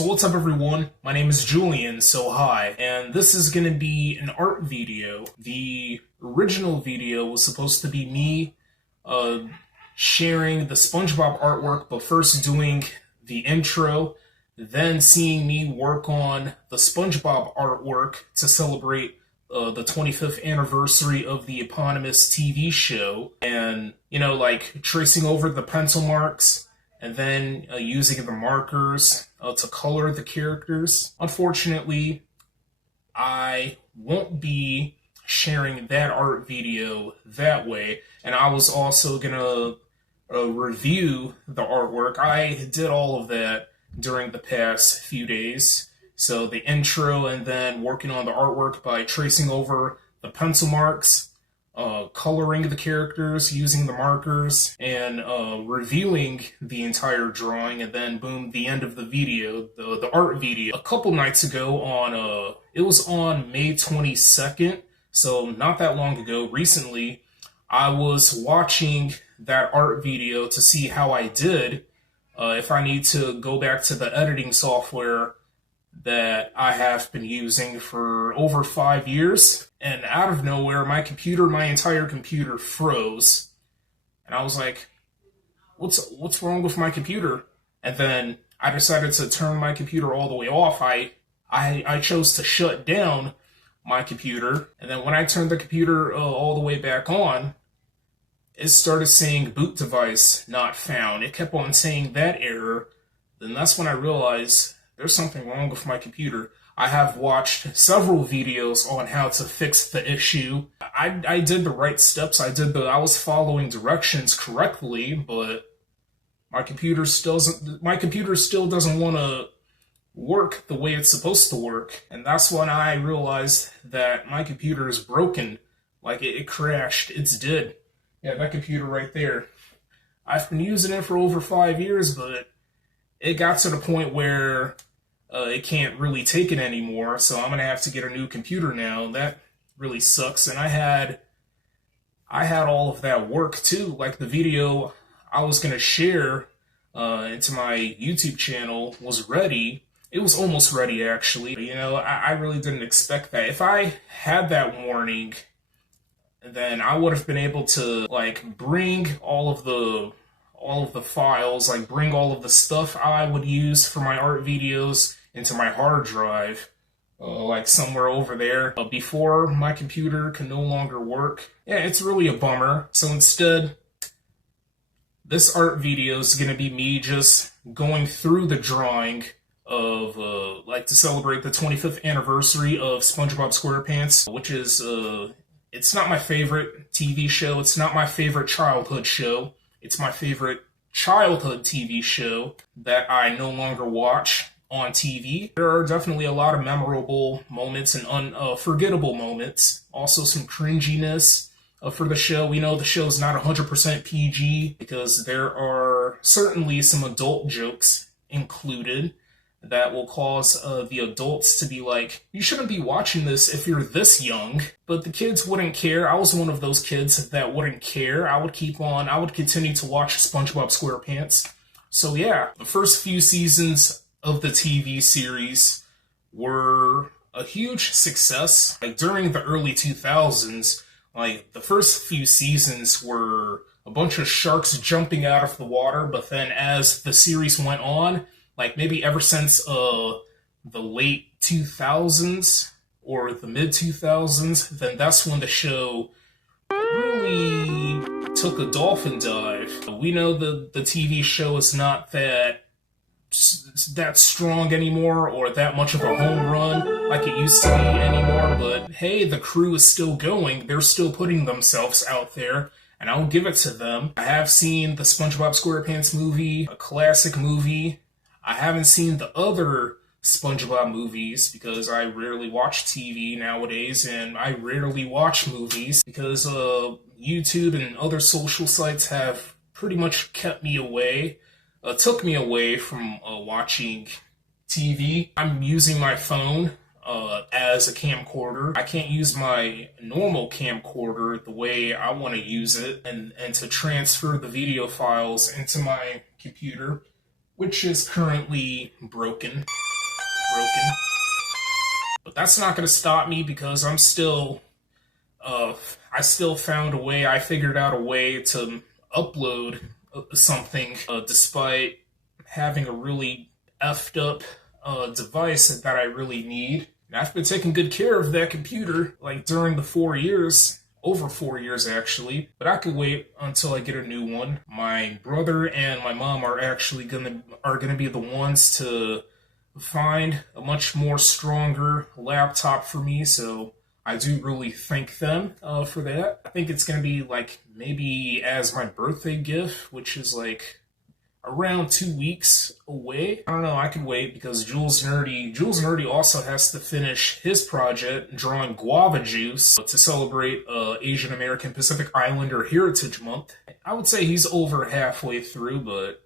So what's up everyone, my name is Julian, so hi, and this is gonna be an art video. The original video was supposed to be me sharing the SpongeBob artwork, but first doing the intro, then seeing me work on the SpongeBob artwork to celebrate the 25th anniversary of the eponymous TV show, and, like, tracing over the pencil marks, and then using the markers to color the characters. Unfortunately, I won't be sharing that art video that way, and I was also gonna review the artwork. I did all of that during the past few days. So the intro and then working on the artwork by tracing over the pencil marks, coloring the characters using the markers, and reviewing the entire drawing, and then boom, the end of the video, the art video. A couple nights ago on, it was on May 22nd, so not that long ago, recently, I was watching that art video to see how I did, if I need to go back to the editing software that I have been using for over 5 years, and out of nowhere, my entire computer froze, and I was like, what's wrong with my computer? And then I decided to turn my computer all the way off. I chose to shut down my computer, and then when I turned the computer all the way back on, it started saying boot device not found. It kept on saying that error. Then that's when I realized there's something wrong with my computer. I have watched several videos on how to fix the issue. I did the right steps. I was following directions correctly, but my computer still doesn't want to work the way it's supposed to work. And that's when I realized that my computer is broken. Like, it crashed. It's dead. Yeah, that computer right there. I've been using it for over 5 years, but it got to the point where it can't really take it anymore, so I'm gonna have to get a new computer now. That really sucks. And I had all of that work too. Like, the video I was gonna share into my YouTube channel was ready. It was almost ready, actually. I really didn't expect that. If I had that warning, then I would have been able to, like, bring all of the files, like, bring all of the stuff I would use for my art videos into my hard drive, like somewhere over there, before my computer can no longer work. Yeah, it's really a bummer. So instead, this art video is gonna be me just going through the drawing of, like, to celebrate the 25th anniversary of SpongeBob SquarePants, which is, it's not my favorite TV show. It's not my favorite childhood show. It's my favorite childhood TV show that I no longer watch on TV. There are definitely a lot of memorable moments and unforgettable moments. Also some cringiness for the show. We know the show's not 100% PG because there are certainly some adult jokes included that will cause the adults to be like, you shouldn't be watching this if you're this young. But the kids wouldn't care. I was one of those kids that wouldn't care. I would continue to watch SpongeBob SquarePants. So yeah, the first few seasons of the TV series were a huge success. Like, during the early 2000s, like, the first few seasons were a bunch of sharks jumping out of the water, but then as the series went on, like, maybe ever since the late 2000s or the mid 2000s, then that's when the show really took a dolphin dive. We know the TV show is not that strong anymore or that much of a home run like it used to be anymore, but hey, the crew is still going. They're still putting themselves out there, and I'll give it to them. I have seen the SpongeBob SquarePants movie, a classic movie. I haven't seen the other SpongeBob movies because I rarely watch TV nowadays, and I rarely watch movies because YouTube and other social sites have pretty much kept me away, took me away from watching TV. I'm using my phone as a camcorder. I can't use my normal camcorder the way I want to use it and to transfer the video files into my computer, which is currently broken. broken. But that's not going to stop me because I'm still, I still found a way, I figured out a way to upload something, despite having a really effed up device that I really need. And I've been taking good care of that computer, like during the 4 years. Over 4 years actually, but I could wait until I get a new one. My brother and my mom are actually gonna be the ones to find a much more stronger laptop for me, so I do really thank them for that. I think it's gonna be like maybe as my birthday gift, which is like around 2 weeks away. I don't know, I can wait because Jules Nerdy also has to finish his project drawing guava juice to celebrate Asian American Pacific Islander Heritage Month. I would say he's over halfway through, but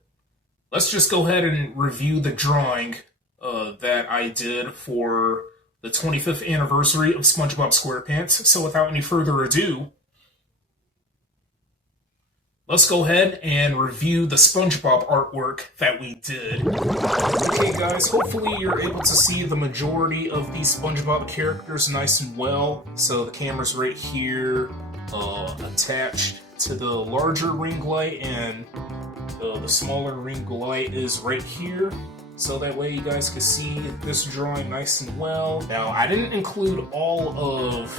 let's just go ahead and review the drawing that I did for the 25th anniversary of SpongeBob SquarePants. So without any further ado, let's go ahead and review the SpongeBob artwork that we did. Okay guys, hopefully you're able to see the majority of these SpongeBob characters nice and well. So the camera's right here, attached to the larger ring light, and the smaller ring light is right here. So that way you guys can see this drawing nice and well. Now, I didn't include all of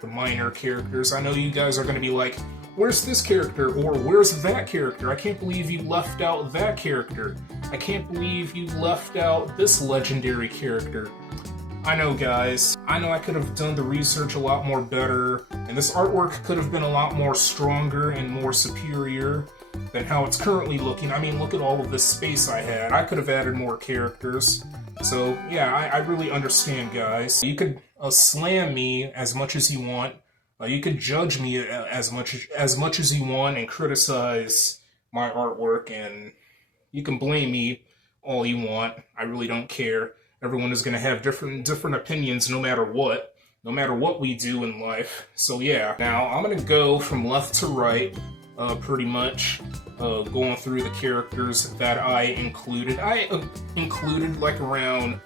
the minor characters. I know you guys are going to be like, where's this character? Or where's that character? I can't believe you left out that character. I can't believe you left out this legendary character. I know, guys. I know I could have done the research a lot more better, and this artwork could have been a lot more stronger and more superior than how it's currently looking. I mean, look at all of this space I had. I could have added more characters. So, yeah, I really understand, guys. You could slam me as much as you want. You could judge me as much as you want and criticize my artwork, and you can blame me all you want. I really don't care. Everyone is going to have different opinions no matter what we do in life. So yeah, now I'm going to go from left to right, pretty much, going through the characters that I included. I included like around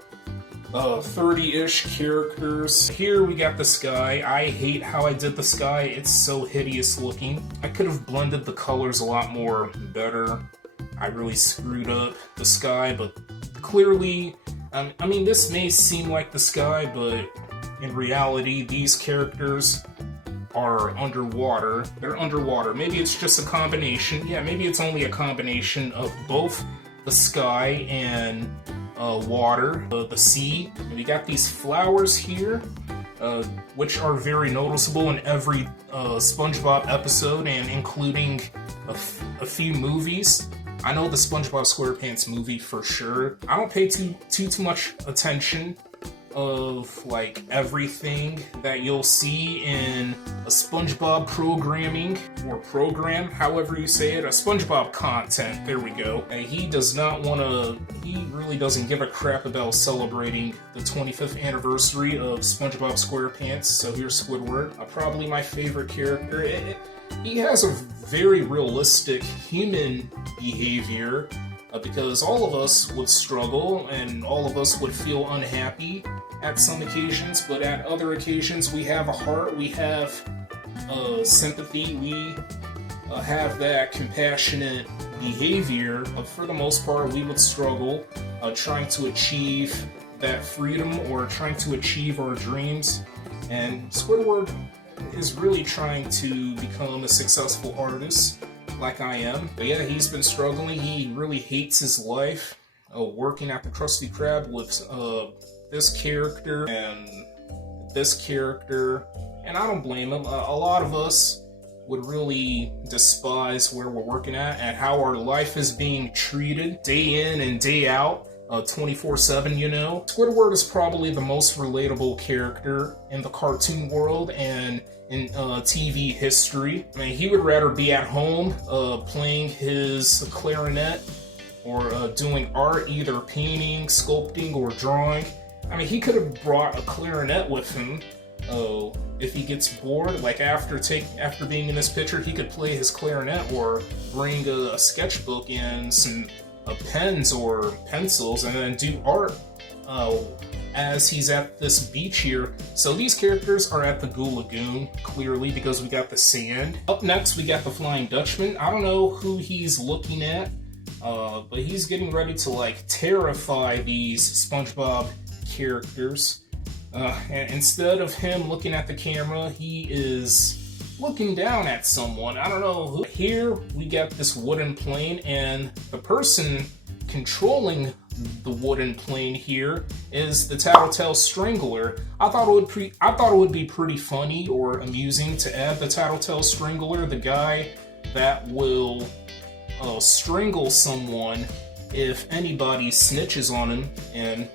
30-ish characters. Here we got the sky. I hate how I did the sky. It's so hideous looking. I could have blended the colors a lot more better. I really screwed up the sky, but clearly, I mean, this may seem like the sky, but in reality, these characters are underwater. They're underwater. Maybe it's just a combination. Yeah, maybe it's only a combination of both the sky and water, the sea. And we got these flowers here, which are very noticeable in every SpongeBob episode, and including a few movies. I know the SpongeBob SquarePants movie for sure. I don't pay too much attention of like everything that you'll see in a SpongeBob programming or program, however you say it, a SpongeBob content. There we go. And he really doesn't give a crap about celebrating the 25th anniversary of SpongeBob SquarePants. So here's Squidward, probably my favorite character. He has a very realistic human behavior, because all of us would struggle and all of us would feel unhappy at some occasions, but at other occasions we have a heart, we have sympathy, we have that compassionate behavior, but for the most part we would struggle trying to achieve that freedom or trying to achieve our dreams. And Squidward is really trying to become a successful artist like I am. But yeah, he's been struggling. He really hates his life, working at the Krusty Krab with this character and this character, and I don't blame him. A lot of us would really despise where we're working at and how our life is being treated day in and day out, 24/7, you know. Squidward is probably the most relatable character in the cartoon world and in TV history. I mean, he would rather be at home playing his clarinet or doing art, either painting, sculpting, or drawing. I mean, he could have brought a clarinet with him if he gets bored. Like after being in this picture, he could play his clarinet or bring a sketchbook and some pens or pencils and then do art as he's at this beach here. So these characters are at the Goo Lagoon, clearly, because we got the sand. Up next, we got the Flying Dutchman. I don't know who he's looking at, but he's getting ready to, like, terrify these SpongeBob characters. And instead of him looking at the camera, he is looking down at someone. I don't know who. Here, we got this wooden plane, and the person controlling the wooden plane here is the Tattletale Strangler. I thought it would be pretty funny or amusing to add the Tattletale Strangler, the guy that will strangle someone if anybody snitches on him, and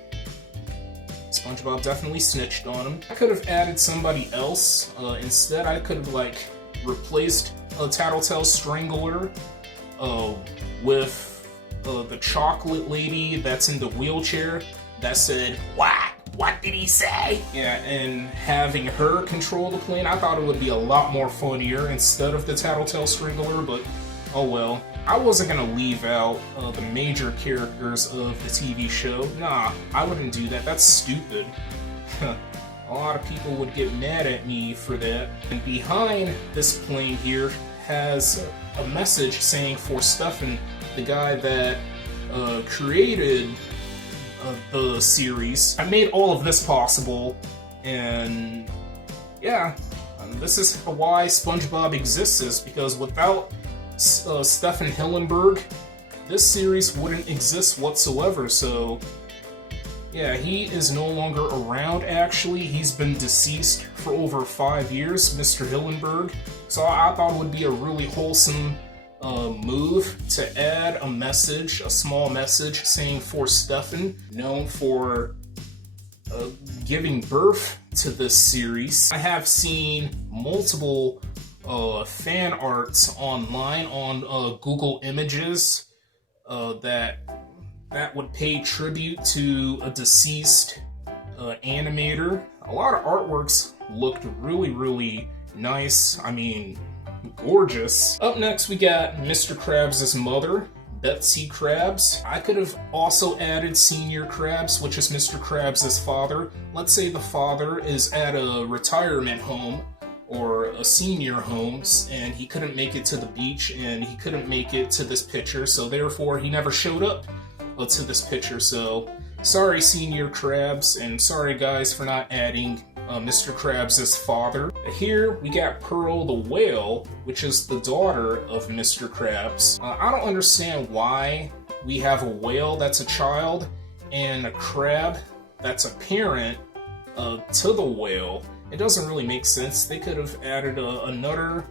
SpongeBob definitely snitched on him. I could have added somebody else. Instead, I could have, like, replaced a Tattletale Strangler with the chocolate lady that's in the wheelchair that said, "What? What did he say?" Yeah, and having her control the plane. I thought it would be a lot more funnier instead of the Tattletale Strangler, but oh well. I wasn't gonna leave out the major characters of the TV show. Nah, I wouldn't do that. That's stupid. A lot of people would get mad at me for that. And behind this plane here has a message saying for Stefan, the guy that created the series. I made all of this possible, and yeah, this is why SpongeBob exists, is because without Stefan Hillenburg, this series wouldn't exist whatsoever. So yeah, he is no longer around. Actually, he's been deceased for over 5 years, Mr. Hillenburg. So I thought it would be a really wholesome move to add a message, a small message saying for Stefan, known for giving birth to this series. I have seen multiple fan arts online on Google Images that would pay tribute to a deceased animator. A lot of artworks looked really, really nice. I mean, gorgeous. Up next, we got Mr. Krabs' mother, Betsy Krabs. I could have also added Senior Krabs, which is Mr. Krabs' father. Let's say the father is at a retirement home or a senior home, and he couldn't make it to the beach, and he couldn't make it to this picture, so therefore he never showed up to this picture. So sorry, Senior Krabs, and sorry guys for not adding Mr. Krabs' father. Here we got Pearl the Whale, which is the daughter of Mr. Krabs. I don't understand why we have a whale that's a child and a crab that's a parent to the whale. It doesn't really make sense. They could have added another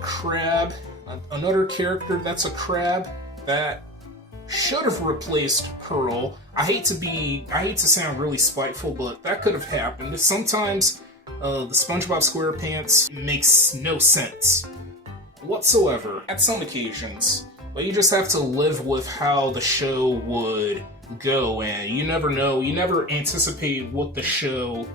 crab, another character that's a crab that should have replaced Pearl. I hate to sound really spiteful, but that could have happened. Sometimes the SpongeBob SquarePants makes no sense whatsoever at some occasions. But you just have to live with how the show would go, and you never know, you never anticipate what the show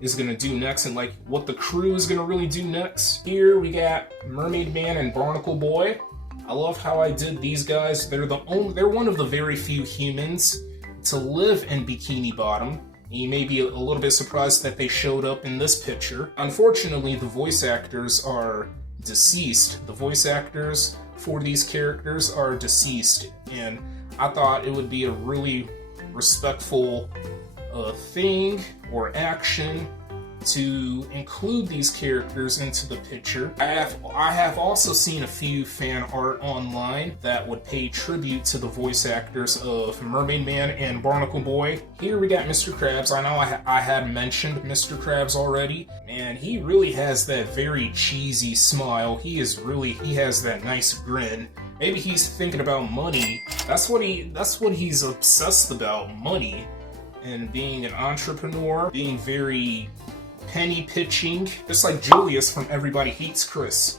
is gonna do next, and like what the crew is gonna really do next. Here we got Mermaid Man and Barnacle Boy. I love how I did they's guys. They're one of the very few humans to live in Bikini Bottom. You may be a little bit surprised that they showed up in this picture. Unfortunately, the voice actors are deceased. The voice actors for these characters are deceased, and I thought it would be a really respectful thing or action to include these characters into the picture. I have also seen a few fan art online that would pay tribute to the voice actors of Mermaid Man and Barnacle Boy. Here we got Mr. Krabs. I know I had mentioned Mr. Krabs already, and he really has that very cheesy smile. He has that nice grin. Maybe he's thinking about money. That's what he's obsessed about, money. And being an entrepreneur, being very penny pitching, just like Julius from Everybody Hates Chris.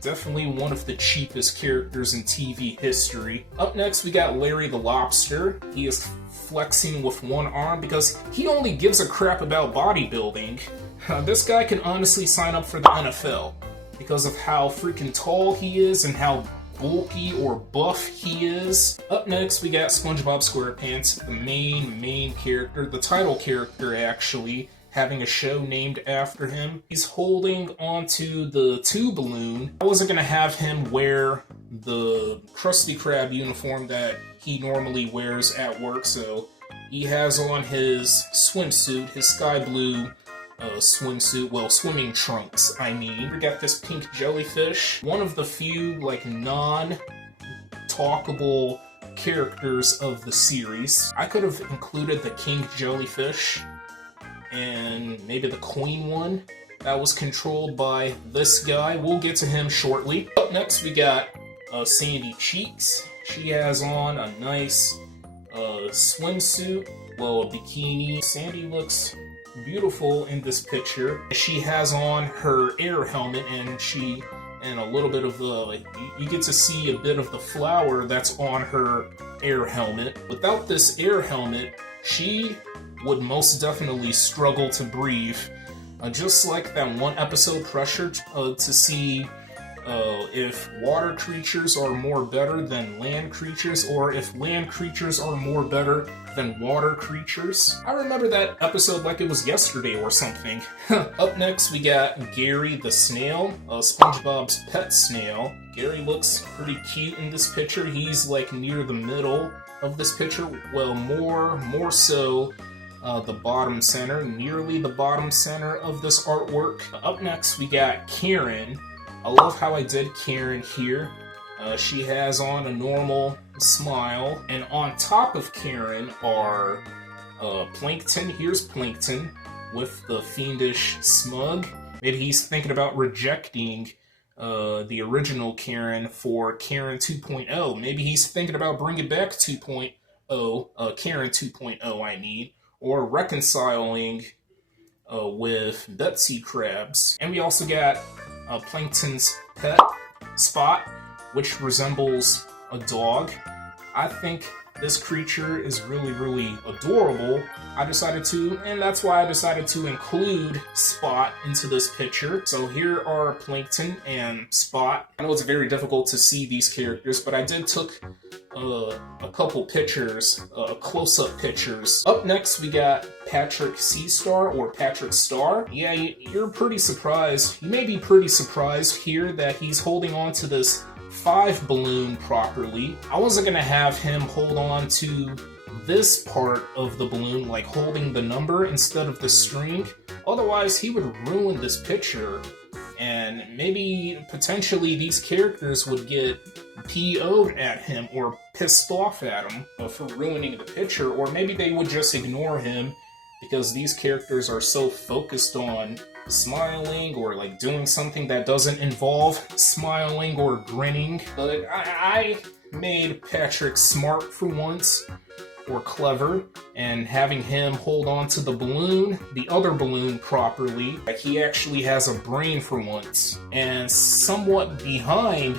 Definitely one of the cheapest characters in TV history. Up next, we got Larry the Lobster. He is flexing with one arm because he only gives a crap about bodybuilding. This guy can honestly sign up for the NFL because of how freaking tall he is and how bulky or buff he is. Up next, we got SpongeBob SquarePants, the main character, the title character actually, having a show named after him. He's holding onto the 2 balloon. I wasn't gonna have him wear the Krusty Krab uniform that he normally wears at work, so he has on his swimsuit, his sky blue swimsuit, well, swimming trunks, I mean. We got this pink jellyfish, one of the few, like, non-talkable characters of the series. I could have included the king jellyfish, and maybe the queen one that was controlled by this guy. We'll get to him shortly. Up next, we got Sandy Cheeks. She has on a nice swimsuit, well, a bikini. Sandy looks beautiful in this picture. She has on her air helmet, and a little bit of the, you get to see a bit of the flower that's on her air helmet. Without this air helmet, she would most definitely struggle to breathe. Just like that one episode Pressure, to see if water creatures are more better than land creatures, or if land creatures are more better than water creatures. I remember that episode like it was yesterday or something. Up next, we got Gary the snail, SpongeBob's pet snail. Gary looks pretty cute in this picture. He's like near the middle of this picture. Well, more so the bottom center, nearly the bottom center of this artwork. Up next, we got Karen. I love how I did Karen here. She has on a normal smile, and on top of Karen are Plankton. Here's Plankton with the fiendish smug. Maybe he's thinking about rejecting the original Karen for Karen 2.0. Maybe he's thinking about bringing back 2.0, Karen 2.0, I mean, or reconciling with Betsy Krabs. And we also got Plankton's pet, Spot, which resembles a dog. I think this creature is really adorable. And that's why I decided to include Spot into this picture. So here are Plankton and Spot. I know it's very difficult to see these characters, but I did took a couple pictures, close-up pictures. Up next, we got Patrick Seastar, or Patrick Star. Yeah, you're pretty surprised. You may be pretty surprised here that he's holding on to this 5 balloon properly. I wasn't gonna have him hold on to this part of the balloon, like holding the number instead of the string. Otherwise, he would ruin this picture, and maybe potentially these characters would get PO'd at him or pissed off at him for ruining the picture, or maybe they would just ignore him because these characters are so focused on smiling or like doing something that doesn't involve smiling or grinning. But I made Patrick smart for once, or clever, and having him hold on to the balloon, the other balloon, properly. Like, he actually has a brain for once. And somewhat behind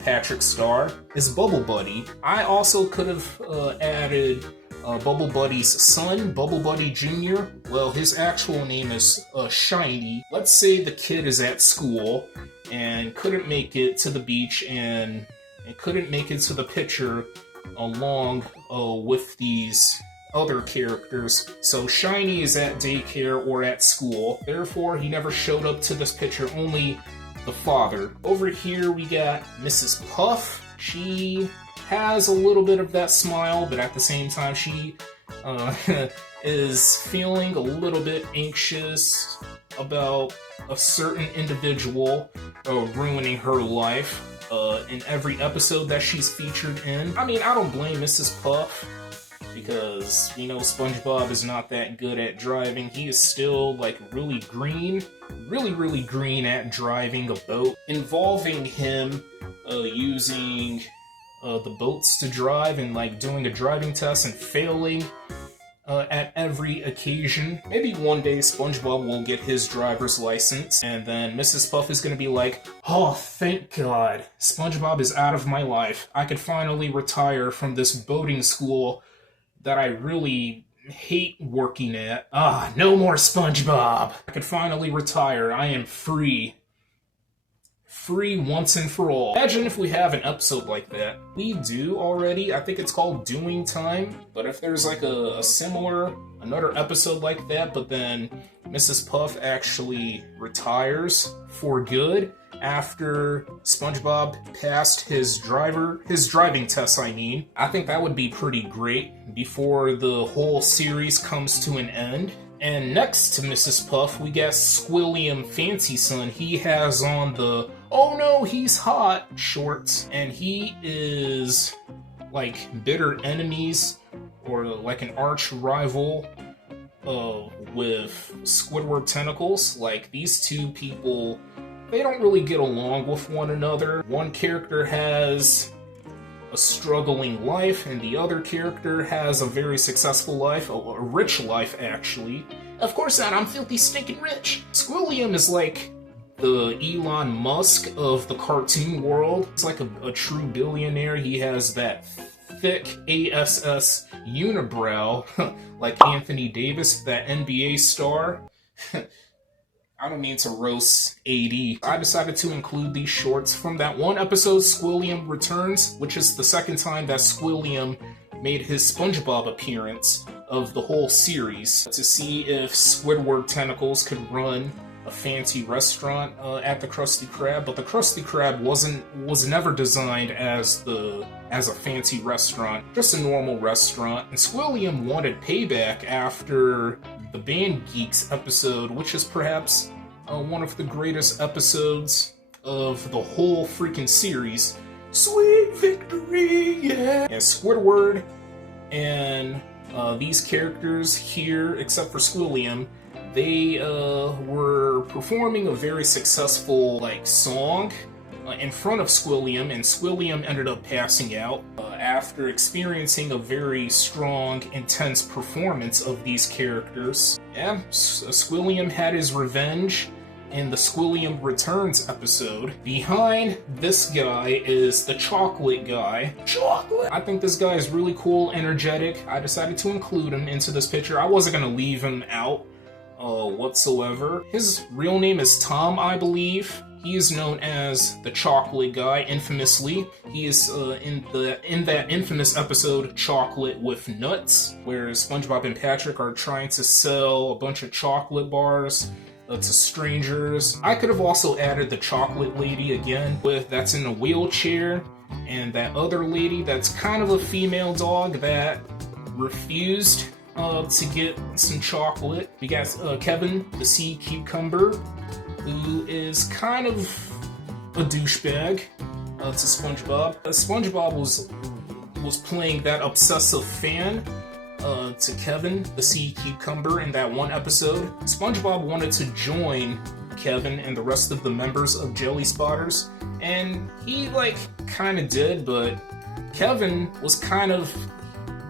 Patrick Star is Bubble Buddy. I also could have added Bubble Buddy's son, Bubble Buddy Jr. Well, his actual name is Shiny. Let's say the kid is at school and couldn't make it to the beach and couldn't make it to the picture along with these other characters. So Shiny is at daycare or at school. Therefore, he never showed up to this picture, only the father. Over here, we got Mrs. Puff. She has a little bit of that smile, but at the same time, she is feeling a little bit anxious about a certain individual ruining her life in every episode that she's featured in. I mean, I don't blame Mrs. Puff, because, you know, SpongeBob is not that good at driving. He is still, like, really green at driving a boat. Involving him using the boats to drive and, like, doing a driving test and failing at every occasion. Maybe one day SpongeBob will get his driver's license, and then Mrs. Puff is gonna be like, oh, thank God, SpongeBob is out of my life. I could finally retire from this boating school that I really hate working at. No more SpongeBob. I could finally retire. I am free. free once and for all. Imagine if we have an episode like that. We do already. I think it's called Doing Time. But if there's like a similar, another episode like that, but then Mrs. Puff actually retires for good after SpongeBob passed his driving test, I think that would be pretty great before the whole series comes to an end. And next to Mrs. Puff, we got Squilliam Fancy Son. He has on the "oh no, he's hot" shorts, and he is like bitter enemies or like an arch rival with Squidward Tentacles. Like, these two people, they don't really get along with one another. One character has a struggling life, and the other character has a very successful life, a rich life, actually. Of course not, I'm filthy stinking rich! Squilliam is like the Elon Musk of the cartoon world. It's like a true billionaire. He has that thick ASS unibrow, like Anthony Davis, that NBA star. I don't mean to roast AD. I decided to include these shorts from that one episode, Squilliam Returns, which is the second time that Squilliam made his SpongeBob appearance of the whole series, to see if Squidward Tentacles could run a fancy restaurant at the Krusty Krab. But the Krusty Krab was never designed as a fancy restaurant, just a normal restaurant. And Squilliam wanted payback after the Band Geeks episode, which is perhaps one of the greatest episodes of the whole freaking series. Sweet victory, yeah! And Squidward and these characters here, except for Squilliam, they were performing a very successful song in front of Squilliam, and Squilliam ended up passing out after experiencing a very strong, intense performance of these characters. Yeah, Squilliam had his revenge in the Squilliam Returns episode. Behind this guy is the chocolate guy. Chocolate! I think this guy is really cool, energetic. I decided to include him into this picture. I wasn't gonna leave him out whatsoever. His real name is Tom, I believe. He is known as the Chocolate Guy, infamously. He is in that infamous episode, Chocolate with Nuts, where SpongeBob and Patrick are trying to sell a bunch of chocolate bars to strangers. I could have also added the chocolate lady again, that's in a wheelchair, and that other lady that's kind of a female dog that refused to get some chocolate. We got Kevin, the sea cucumber, who is kind of a douchebag to SpongeBob. SpongeBob was playing that obsessive fan to Kevin, the sea cucumber, in that one episode. SpongeBob wanted to join Kevin and the rest of the members of Jelly Spotters, and he kind of did, but Kevin was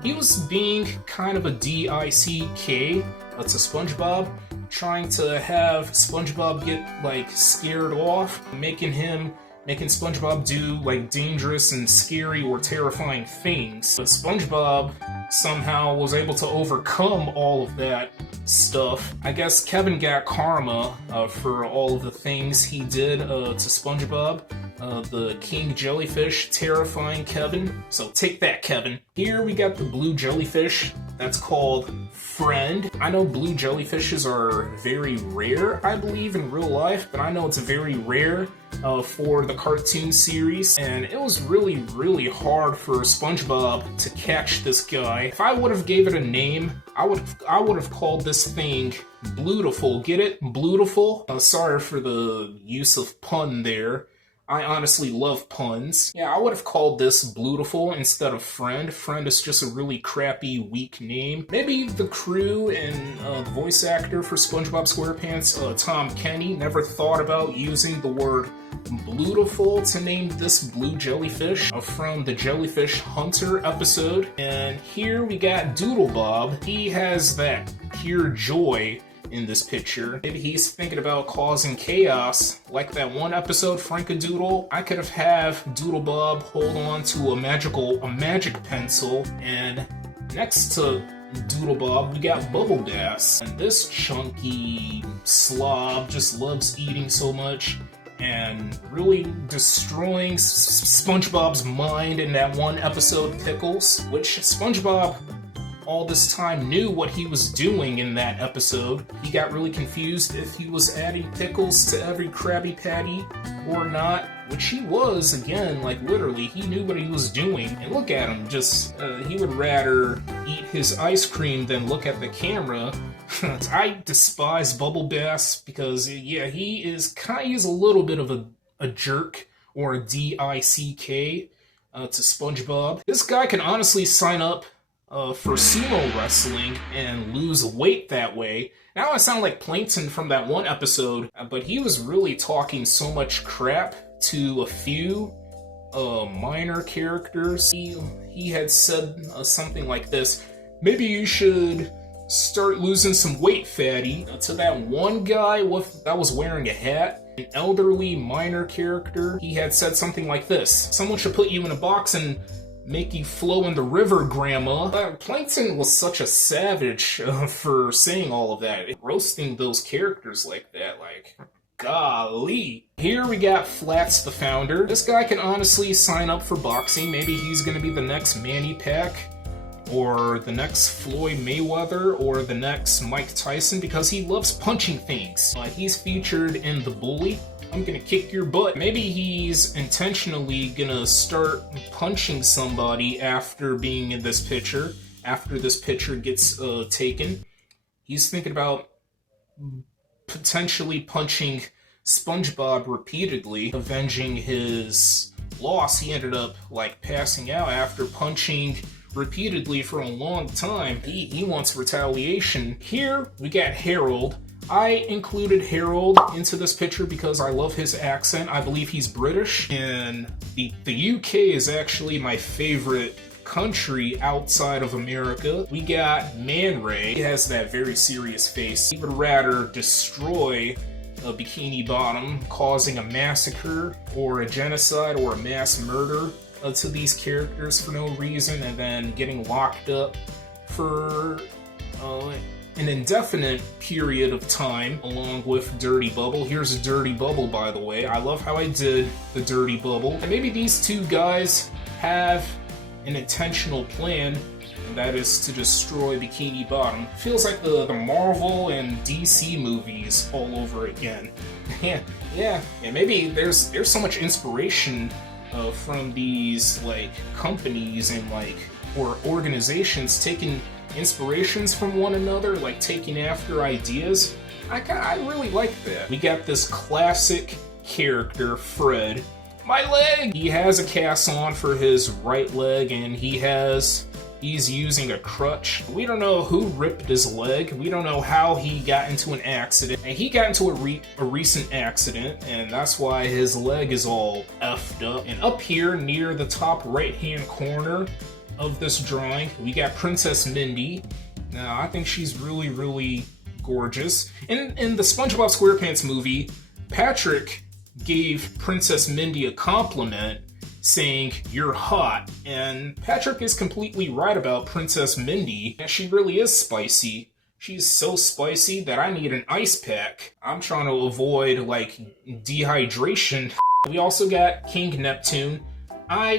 he was being kind of a DICK to SpongeBob, trying to have SpongeBob get scared off, making SpongeBob do dangerous and scary or terrifying things. But SpongeBob somehow was able to overcome all of that stuff. I guess Kevin got karma for all of the things he did to SpongeBob. The king jellyfish terrifying Kevin. So take that, Kevin. Here we got the blue jellyfish that's called Friend. I know blue jellyfishes are very rare, I believe, in real life, but I know it's very rare for the cartoon series, and it was really, really hard for SpongeBob to catch this guy. If I would have gave it a name, I would have called this thing Blutiful. Get it? Blutiful? Sorry for the use of pun there. I honestly love puns. Yeah, I would have called this Blutiful instead of Friend. Friend is just a really crappy, weak name. Maybe the crew and the voice actor for SpongeBob SquarePants, Tom Kenny, never thought about using the word Blutiful to name this blue jellyfish from the Jellyfish Hunter episode. And here we got Doodlebob. He has that pure joy in this picture. Maybe he's thinking about causing chaos, like that one episode, Frankadoodle. I could have Doodlebob hold on to a magic pencil, and next to Doodlebob, we got Bubble Bass. And this chunky slob just loves eating so much. and really destroying SpongeBob's mind in that one episode, Pickles, which SpongeBob all this time knew what he was doing in that episode. He got really confused if he was adding pickles to every Krabby Patty or not, which he was, again, like literally, he knew what he was doing. And look at him, just, he would rather eat his ice cream than look at the camera. I despise Bubble Bass because, yeah, he's a little bit of a jerk, or a D-I-C-K, to SpongeBob. This guy can honestly sign up for sumo wrestling and lose weight that way. Now I sound like Plankton from that one episode, but he was really talking so much crap to a few minor characters. He had said something like this: maybe you should start losing some weight, fatty, to that one guy that was wearing a hat. An elderly minor character, he had said something like this: someone should put you in a box and make you flow in the river, Grandma. Plankton was such a savage for saying all of that. Roasting those characters like that, like, golly. Here we got Flats the Founder. This guy can honestly sign up for boxing. Maybe he's gonna be the next Manny Pac, or the next Floyd Mayweather, or the next Mike Tyson, because he loves punching things. He's featured in The Bully. I'm gonna kick your butt. Maybe he's intentionally gonna start punching somebody after being in this picture, after this picture gets taken. He's thinking about potentially punching SpongeBob repeatedly, avenging his loss. He ended up, like, passing out after punching repeatedly for a long time. He wants retaliation. Here, we got Harold. I included Harold into this picture because I love his accent. I believe he's British, and the UK is actually my favorite country outside of America. We got Man Ray. He has that very serious face. He would rather destroy a Bikini Bottom, causing a massacre or a genocide or a mass murder to these characters for no reason, and then getting locked up for an indefinite period of time, along with Dirty Bubble. Here's a Dirty Bubble, by the way. I love how I did the Dirty Bubble. And maybe these two guys have an intentional plan, and that is to destroy Bikini Bottom. Feels like the Marvel and DC movies all over again. yeah. Maybe there's so much inspiration from these, like, companies and, like, or organizations taking inspirations from one another, like taking after ideas. I really like that. We got this classic character, Fred. My leg! He has a cast on for his right leg, and he's using a crutch. We don't know who ripped his leg. We don't know how he got into an accident. And he got into a recent accident, and that's why his leg is all effed up. And up here near the top right-hand corner of this drawing, we got Princess Mindy. Now, I think she's really, really gorgeous. In the SpongeBob SquarePants movie, Patrick gave Princess Mindy a compliment saying, "You're hot." And Patrick is completely right about Princess Mindy. She really is spicy. She's so spicy that I need an ice pack. I'm trying to avoid, like, dehydration. We also got King Neptune. I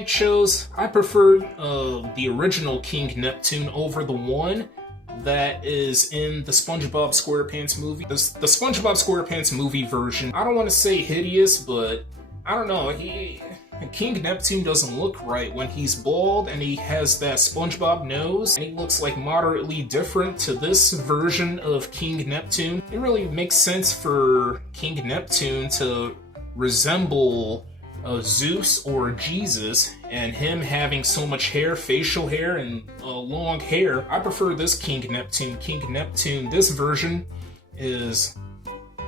preferred the original King Neptune over the one that is in the SpongeBob SquarePants movie. The SpongeBob SquarePants movie version, I don't want to say hideous, but I don't know, King Neptune doesn't look right when he's bald and he has that SpongeBob nose, and he looks like moderately different to this version of King Neptune. It really makes sense for King Neptune to resemble Zeus or Jesus, and him having so much hair, facial hair, and long hair. I prefer this King Neptune. King Neptune, this version, is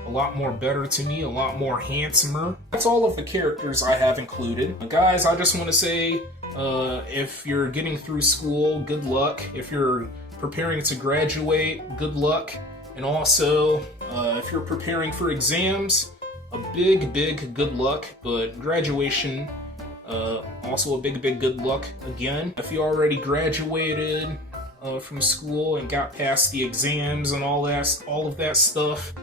a lot more better to me, a lot more handsomer. That's all of the characters I have included. Guys, I just want to say, if you're getting through school, good luck. If you're preparing to graduate, good luck. And also, if you're preparing for exams, a big good luck. But graduation, also a big good luck again. If you already graduated from school and got past the exams and all of that stuff,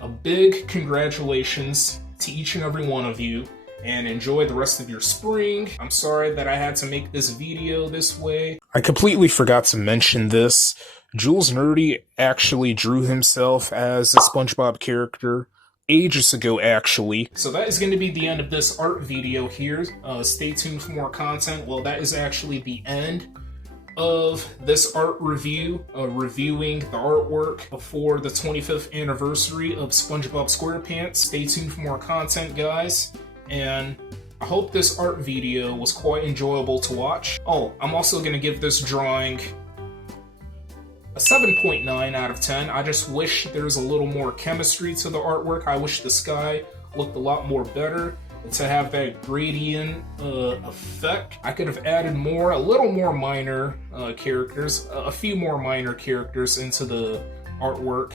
a big congratulations. to each and every one of you, and enjoy the rest of your spring. I'm sorry that I had to make this video this way. I completely forgot to mention this. Jules Nerdy actually drew himself as a SpongeBob character ages ago, actually. So that is going to be the end of this art video here. Stay tuned for more content. Well, that is actually the end of this art review, reviewing the artwork for the 25th anniversary of SpongeBob SquarePants. Stay tuned for more content, guys, and I hope this art video was quite enjoyable to watch. Oh, I'm also going to give this drawing a 7.9 out of 10. I just wish there was a little more chemistry to the artwork. I wish the sky looked a lot more better to have that gradient effect. I could have added a little more minor characters, a few more minor characters into the artwork.